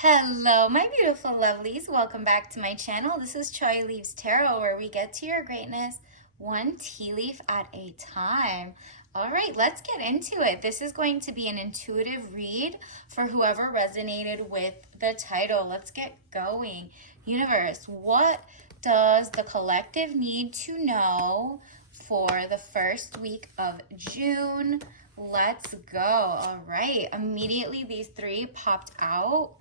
Hello, my beautiful lovelies. Welcome back to my channel. This is Choi Leaves Tarot, where we get to your greatness one tea leaf at a time. All right, let's get into it. This is going to be an intuitive read for whoever resonated with the title. Let's get going. Universe, what does the collective need to know for the first week of June? Let's go. All right, immediately these three popped out.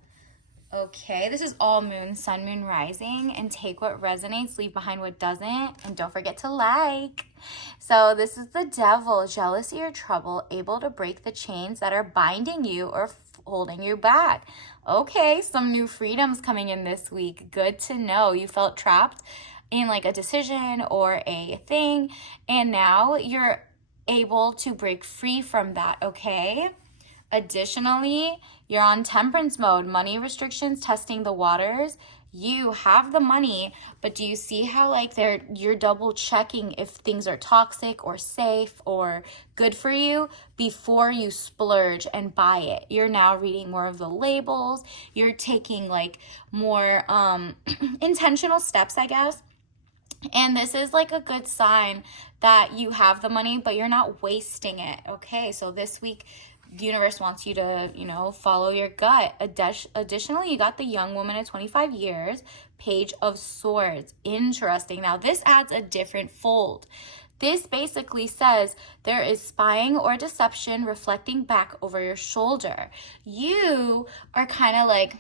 Okay, this is all moon, sun, moon, rising, and take what resonates, leave behind what doesn't, and don't forget to like. So this is the devil, jealousy or trouble, able to break the chains that are binding you or holding you back. Okay, some new freedoms coming in this week. Good to know. You felt trapped in like a decision or a thing, and now you're able to break free from that, okay? Additionally, you're on temperance mode, money restrictions, testing the waters. You have the money, but do you see how like you're double checking if things are toxic or safe or good for you before you splurge and buy it? You're now reading more of the labels. You're taking like more intentional steps, I guess. And this is like a good sign that you have the money, but you're not wasting it. Okay, so this week, the universe wants you to, follow your gut. Additionally, you got the young woman at 25 years, Page of Swords. Interesting. Now, this adds a different fold. This basically says there is spying or deception reflecting back over your shoulder. You are kind of like,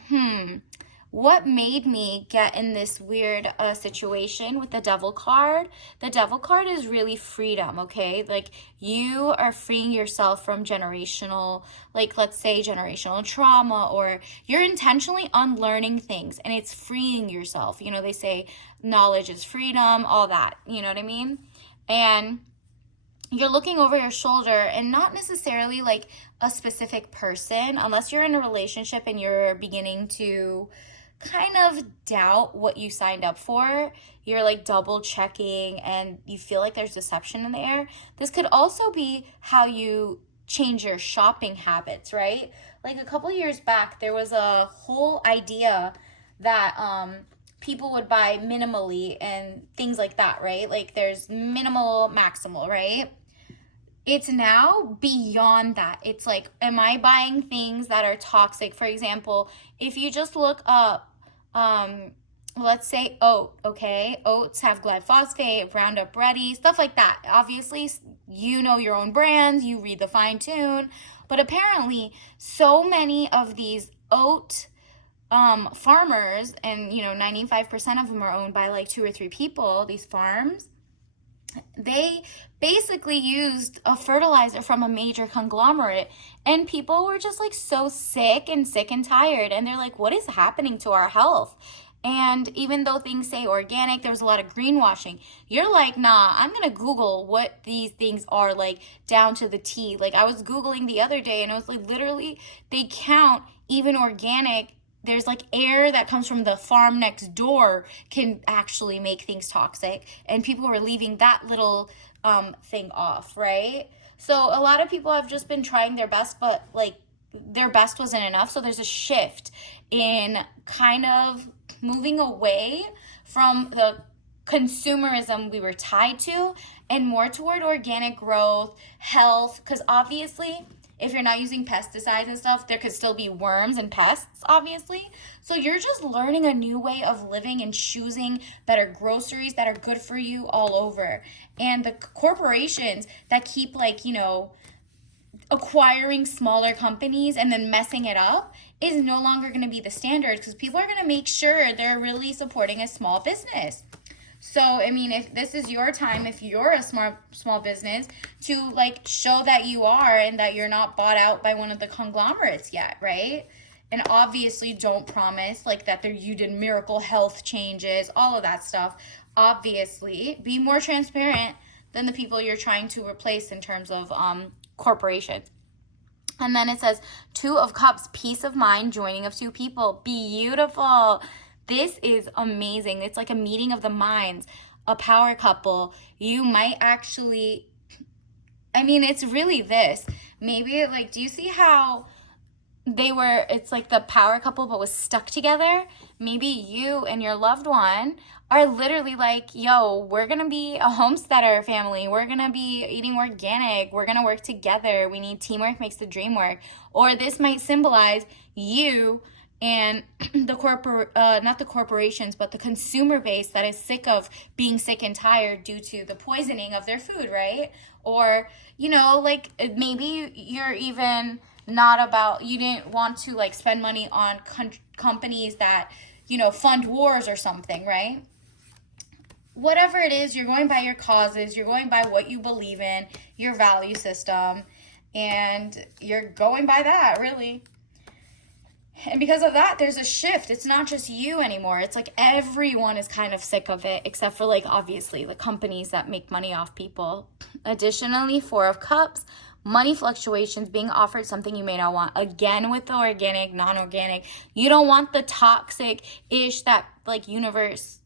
what made me get in this weird situation with the devil card? The devil card is really freedom, okay? Like you are freeing yourself from generational, like let's say generational trauma, or you're intentionally unlearning things and it's freeing yourself. You know, they say knowledge is freedom, all that, you know what I mean? And you're looking over your shoulder and not necessarily like a specific person, unless you're in a relationship and you're beginning to kind of doubt what you signed up for. You're like double checking and you feel like there's deception in the air. This could also be how you change your shopping habits, right? Like a couple years back, there was a whole idea that people would buy minimally and things like that, right? Like there's minimal, maximal, right? It's now beyond that. It's like, am I buying things that are toxic? For example, if you just look up, let's say oat, okay? Oats have glyphosate, Roundup Ready, stuff like that. Obviously, you know your own brands, you read the fine tune, but apparently so many of these oat farmers, and 95% of them are owned by like 2 or 3 people, these farms, they basically used a fertilizer from a major conglomerate, and people were just like so sick and tired, and they're like, what is happening to our health? And even though things say organic, there was a lot of greenwashing. You're like, nah, I'm gonna Google what these things are like down to the T. Like I was Googling the other day and it was like literally they count even organic. There's like air that comes from the farm next door can actually make things toxic, and people were leaving that little thing off, right? So a lot of people have just been trying their best, but like their best wasn't enough. So there's a shift in kind of moving away from the consumerism we were tied to and more toward organic growth, health, because obviously if you're not using pesticides and stuff, there could still be worms and pests, obviously. So you're just learning a new way of living and choosing better groceries that are good for you all over. And the corporations that keep acquiring smaller companies and then messing it up is no longer going to be the standard, because people are going to make sure they're really supporting a small business. So, I mean, if this is your time, if you're a small business, to like show that you are and that you're not bought out by one of the conglomerates yet, right? And obviously don't promise like that you did miracle health changes, all of that stuff. Obviously, be more transparent than the people you're trying to replace in terms of corporations. And then it says 2 of Cups, peace of mind, joining of 2 people. Beautiful. This is amazing. It's like a meeting of the minds, a power couple. You might actually, it's really this. Maybe like, do you see how it's like the power couple but was stuck together. Maybe you and your loved one are literally like, yo, we're gonna be a homesteader family, we're gonna be eating organic, we're gonna work together, we need teamwork makes the dream work. Or this might symbolize you and not the corporations, but the consumer base that is sick of being sick and tired due to the poisoning of their food, right? Or, like maybe you're even not about, you didn't want to like spend money on companies that, fund wars or something, right? Whatever it is, you're going by your causes, you're going by what you believe in, your value system, and you're going by that, really. And because of that, there's a shift. It's not just you anymore. It's like everyone is kind of sick of it, except for like obviously the companies that make money off people. Additionally, Four of Cups, money fluctuations, being offered something you may not want. Again, with the organic, non-organic, you don't want the toxic-ish that like universe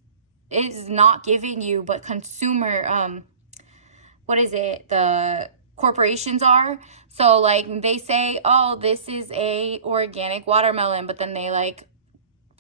is not giving you, but consumer, the corporations are. So like they say, oh, this is a organic watermelon, but then they like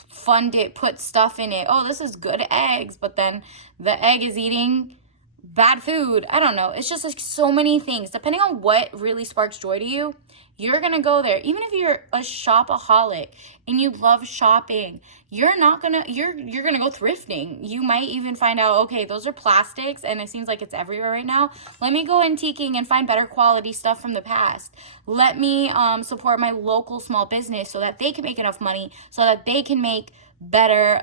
fund it, put stuff in it. Oh, this is good eggs, but then the egg is eating bad food. I don't know. It's just like so many things. Depending on what really sparks joy to you, you're going to go there. Even if you're a shopaholic and you love shopping, you're going to go thrifting. You might even find out, okay, those are plastics and it seems like it's everywhere right now. Let me go antiquing and find better quality stuff from the past. Let me support my local small business so that they can make enough money, so that they can make better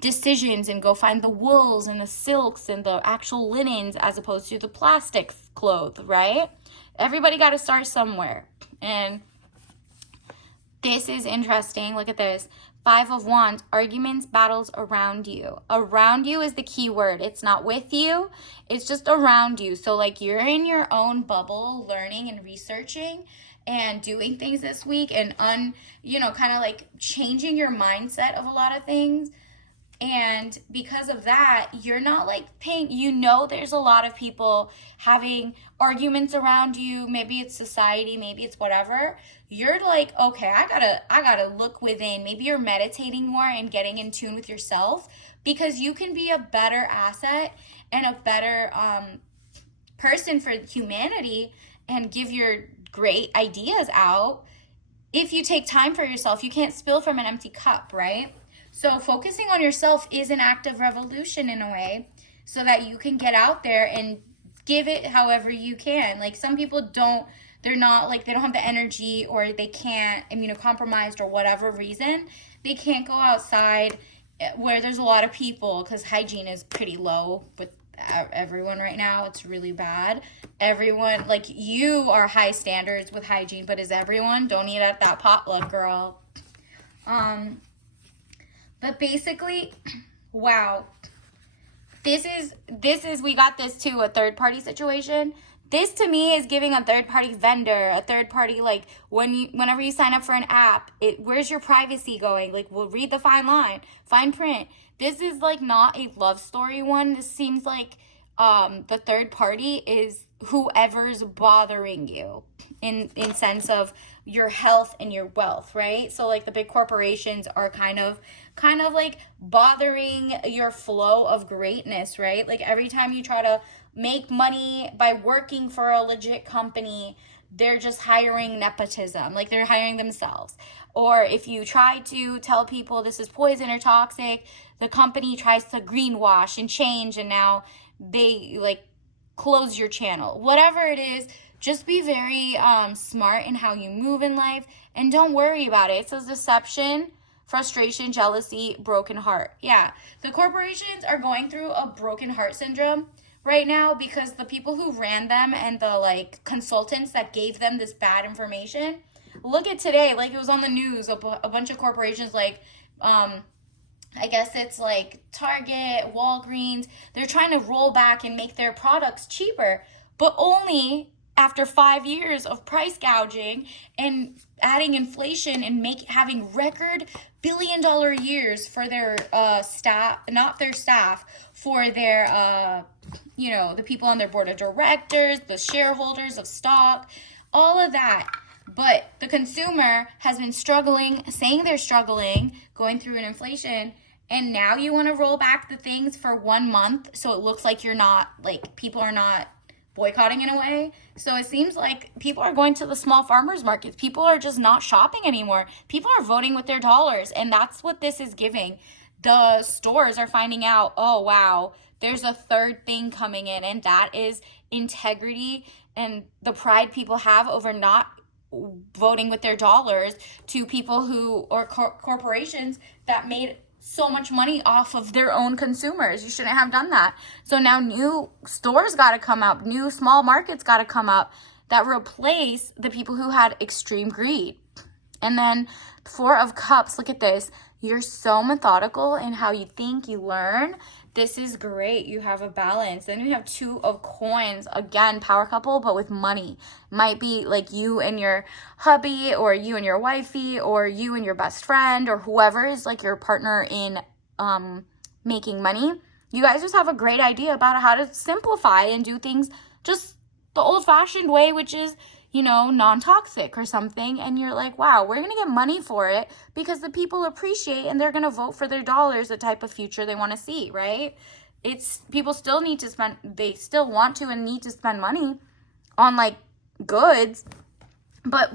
decisions and go find the wools and the silks and the actual linens as opposed to the plastic cloth, right? Everybody got to start somewhere. And this is interesting. Look at this. Five of Wands, arguments, battles around you. Around you is the key word. It's not with you. It's just around you. So like you're in your own bubble learning and researching and doing things this week and kind of like changing your mindset of a lot of things. And because of that, you're not like paying, there's a lot of people having arguments around you. Maybe it's society, maybe it's whatever. You're like, okay, I gotta look within. Maybe you're meditating more and getting in tune with yourself, because you can be a better asset and a better person for humanity and give your great ideas out if you take time for yourself. You can't spill from an empty cup, right? So focusing on yourself is an act of revolution in a way, so that you can get out there and give it however you can. Like some people they don't have the energy, or they can't, immunocompromised or whatever reason, they can't go outside where there's a lot of people, because hygiene is pretty low with everyone right now. It's really bad. Everyone, like you are high standards with hygiene, but is everyone? Don't eat at that potluck, girl. But basically, wow, this is, we got this too, a third party situation. This to me is giving a third party vendor, a third party, like whenever you sign up for an app, where's your privacy going? Like, we'll read the fine print. This is like not a love story one. This seems like the third party is whoever's bothering you in sense of your health and your wealth, right? So like the big corporations are kind of like bothering your flow of greatness, right? Like every time you try to make money by working for a legit company, they're just hiring nepotism, like they're hiring themselves. Or if you try to tell people this is poison or toxic, the company tries to greenwash and change, and now they like close your channel. Whatever it is, just be very smart in how you move in life, and don't worry about it. It says deception, frustration, jealousy, broken heart. Yeah, the corporations are going through a broken heart syndrome right now, because the people who ran them and the like consultants that gave them this bad information, look at today, like it was on the news, a bunch of corporations like I guess it's like Target, Walgreens, they're trying to roll back and make their products cheaper, but only after 5 years of price gouging and adding inflation and having record billion-dollar years for their staff, not their staff, for their, the people on their board of directors, the shareholders of stock, all of that. But the consumer has been struggling, saying they're struggling, going through an inflation, and now you want to roll back the things for 1 month so it looks like you're not, like, people are not boycotting in a way. So it seems like people are going to the small farmers markets. People are just not shopping anymore. People are voting with their dollars, and that's what this is giving. The stores are finding out, oh wow, there's a third thing coming in, and that is integrity and the pride people have over not voting with their dollars to people who, or corporations that made so much money off of their own consumers. You shouldn't have done that. So now new stores got to come up, new small markets got to come up that replace the people who had extreme greed. And then Four of Cups, look at this. You're so methodical in how you think, you learn. This is great. You have a balance. Then you have Two of Coins. Again, power couple, but with money. Might be like you and your hubby, or you and your wifey, or you and your best friend, or whoever is like your partner in making money. You guys just have a great idea about how to simplify and do things just the old-fashioned way, which is, you know, non-toxic or something. And you're like, wow, we're going to get money for it because the people appreciate and they're going to vote for their dollars, the type of future they want to see, right? It's, people still need to spend, they still want to and need to spend money on like goods, but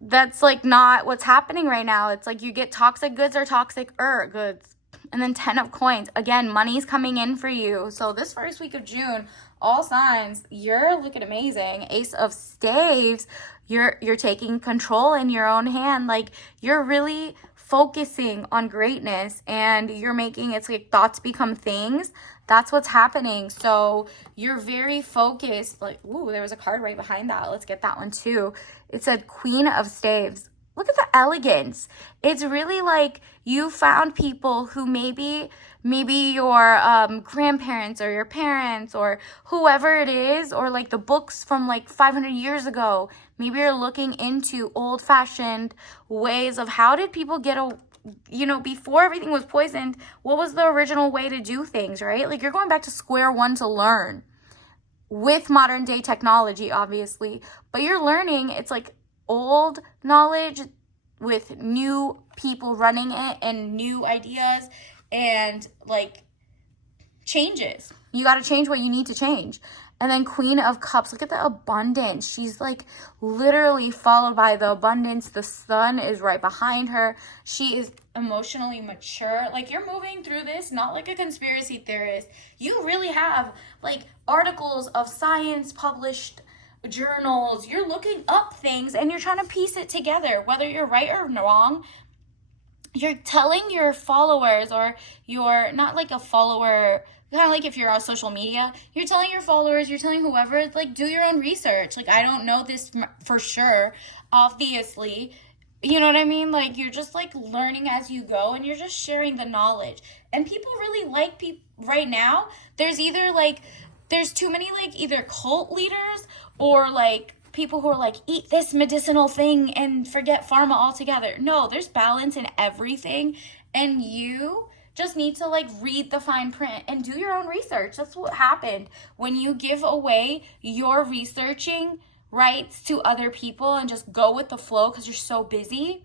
that's like not what's happening right now. It's like you get toxic goods or toxic goods. And then 10 of Coins. Again, money's coming in for you. So this first week of June, all signs, you're looking amazing. Ace of Staves, you're taking control in your own hand. Like, you're really focusing on greatness, and you're making, it's like thoughts become things. That's what's happening. So you're very focused. Like, ooh, there was a card right behind that. Let's get that one too. It said Queen of Staves. Look at the elegance. It's really like you found people who maybe your grandparents or your parents or whoever it is, or like the books from like 500 years ago. Maybe you're looking into old-fashioned ways of how did people get before everything was poisoned, what was the original way to do things, right? Like, you're going back to square one to learn with modern day technology, obviously, but you're learning. It's like old knowledge with new people running it and new ideas and like changes. You got to change what you need to change. And then Queen of Cups, look at the abundance. She's like literally followed by the abundance. The sun is right behind her. She is emotionally mature. Like, you're moving through this not like a conspiracy theorist. You really have like articles of science published, journals. You're looking up things and you're trying to piece it together, whether you're right or wrong. You're telling your followers, or you're not like a follower, kind of like if you're on social media, you're telling your followers, you're telling whoever, like, do your own research. Like, I don't know this for sure, obviously. You know what I mean? Like, you're just like learning as you go, and you're just sharing the knowledge. And people really like people right now. There's too many like either cult leaders or like people who are like, eat this medicinal thing and forget pharma altogether. No, there's balance in everything. And you just need to like read the fine print and do your own research. That's what happened when you give away your researching rights to other people and just go with the flow because you're so busy.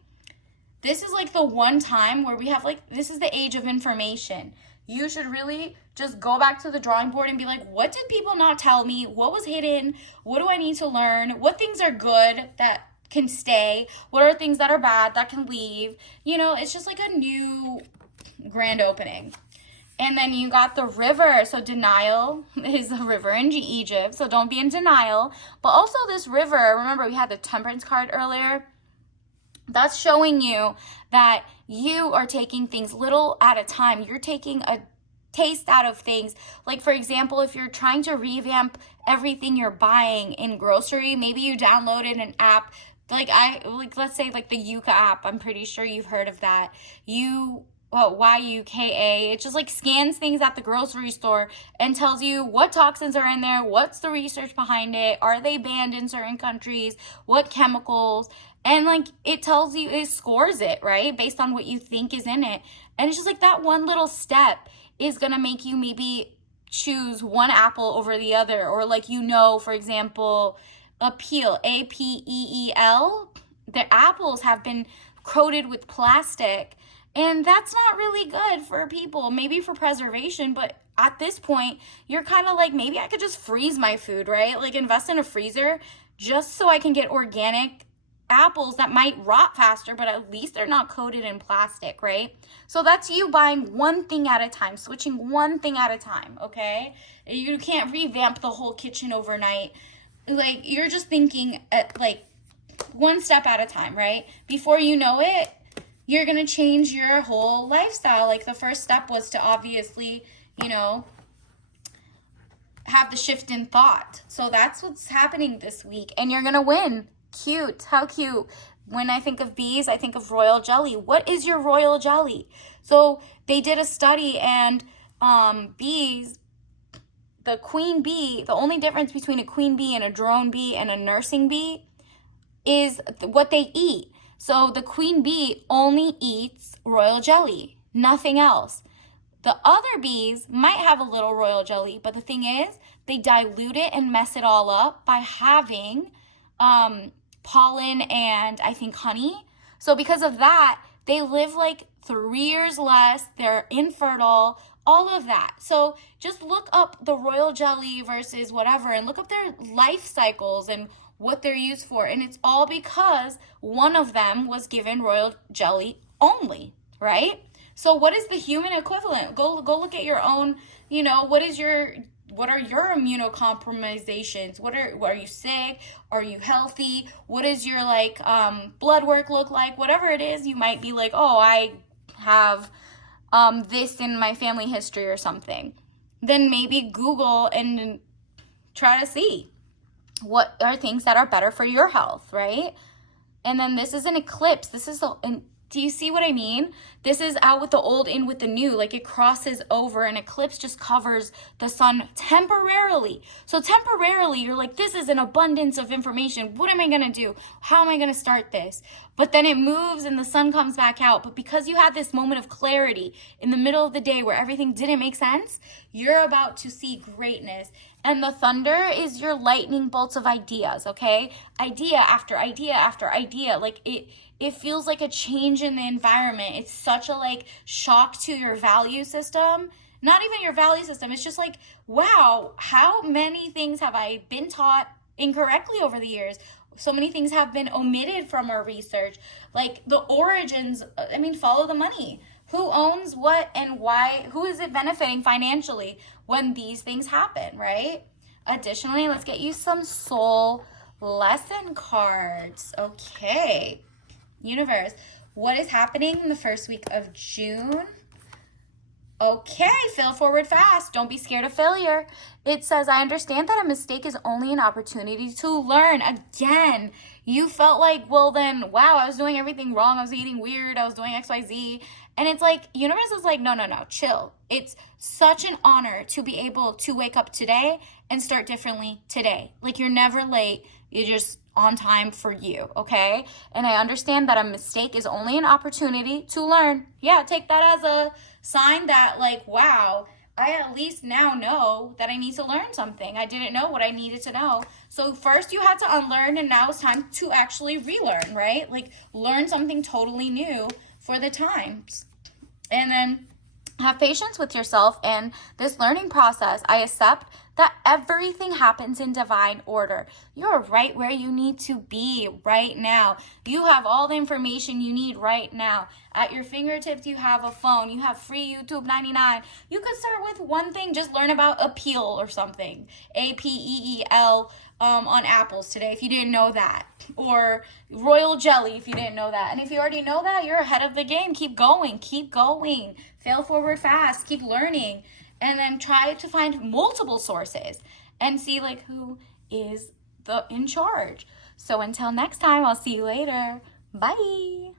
This is like the one time where we have like, this is the age of information. You should really just go back to the drawing board and be like, what did people not tell me? What was hidden? What do I need to learn? What things are good that can stay? What are things that are bad that can leave? You know, it's just like a new grand opening. And then you got the river. So denial is a river in Egypt. So don't be in denial. But also this river, remember we had the temperance card earlier. That's showing you that you are taking things little at a time. You're taking a taste out of things. Like, for example, if you're trying to revamp everything you're buying in grocery, maybe you downloaded an app let's say like the Yuka app. I'm pretty sure you've heard of that. YUKA. It just like scans things at the grocery store and tells you what toxins are in there, what's the research behind it, are they banned in certain countries, what chemicals, and like it tells you, it scores it, right, based on what you think is in it. And it's just like that one little step is gonna make you maybe choose one apple over the other, or like, for example, Apeel, A-P-E-E-L. The apples have been coated with plastic, and that's not really good for people, maybe for preservation, but at this point, you're kind of like, maybe I could just freeze my food, right? Like invest in a freezer just so I can get organic apples that might rot faster, but at least they're not coated in plastic, right? So that's you buying one thing at a time, switching one thing at a time, okay? You can't revamp the whole kitchen overnight. Like, you're just thinking at, like, one step at a time, right? Before you know it, you're going to change your whole lifestyle. Like, the first step was to obviously, you know, have the shift in thought. So that's what's happening this week, and you're going to win. Cute. How cute. When I think of bees, I think of royal jelly. What is your royal jelly? So they did a study, and bees, the queen bee, the only difference between a queen bee and a drone bee and a nursing bee is what they eat. So the queen bee only eats royal jelly, nothing else. The other bees might have a little royal jelly, but the thing is, they dilute it and mess it all up by having pollen and I think honey. So because of that, they live like 3 years less, they're infertile, all of that. So just look up the royal jelly versus whatever and look up their life cycles and what they're used for. And it's all because one of them was given royal jelly only, right? So what is the human equivalent? Go look at your own, you know, what are your immunocompromisations? What are you sick? Are you healthy? What is your like blood work look like? Whatever it is, you might be like, oh, I have this in my family history or something. Then maybe Google and try to see what are things that are better for your health, right? And then this is an eclipse. Do you see what I mean? This is out with the old, in with the new. Like it crosses over. An eclipse just covers the sun temporarily. So temporarily, you're like, this is an abundance of information. What am I going to do? How am I going to start this? But then it moves and the sun comes back out. But because you had this moment of clarity in the middle of the day where everything didn't make sense, you're about to see greatness. And the thunder is your lightning bolts of ideas, okay? Idea after idea after idea. Like it feels like a change in the environment. It's such a like shock to your value system. Not even your value system. It's just like, wow, how many things have I been taught incorrectly over the years? So many things have been omitted from our research. Like the origins, follow the money. Who owns what and why? Who is it benefiting financially when these things happen, right? Additionally, let's get you some soul lesson cards. Okay. Universe, what is happening in the first week of June? Okay, fail forward fast. Don't be scared of failure. It says, I understand that a mistake is only an opportunity to learn. Again, you felt like, well then, wow, I was doing everything wrong. I was eating weird. I was doing XYZ. And it's like, universe is like, no, chill. It's such an honor to be able to wake up today and start differently today. Like you're never late. You're just on time for you, okay? And I understand that a mistake is only an opportunity to learn. Yeah, take that as a sign that like, wow, I at least now know that I need to learn something. I didn't know what I needed to know. So first you had to unlearn, and now it's time to actually relearn, right? Like learn something totally new for the times. And then have patience with yourself and this learning process. I accept that everything happens in divine order. You're right where you need to be right now. You have all the information you need right now. At your fingertips, you have a phone. You have free YouTube 99. You could start with one thing. Just learn about Apeel or something. A-P-E-E-L on apples today if you didn't know that. Or royal jelly if you didn't know that. And if you already know that, you're ahead of the game. Keep going. Keep going. Fail forward fast. Keep learning. And then try to find multiple sources and see like who is in charge. So until next time, I'll see you later. Bye.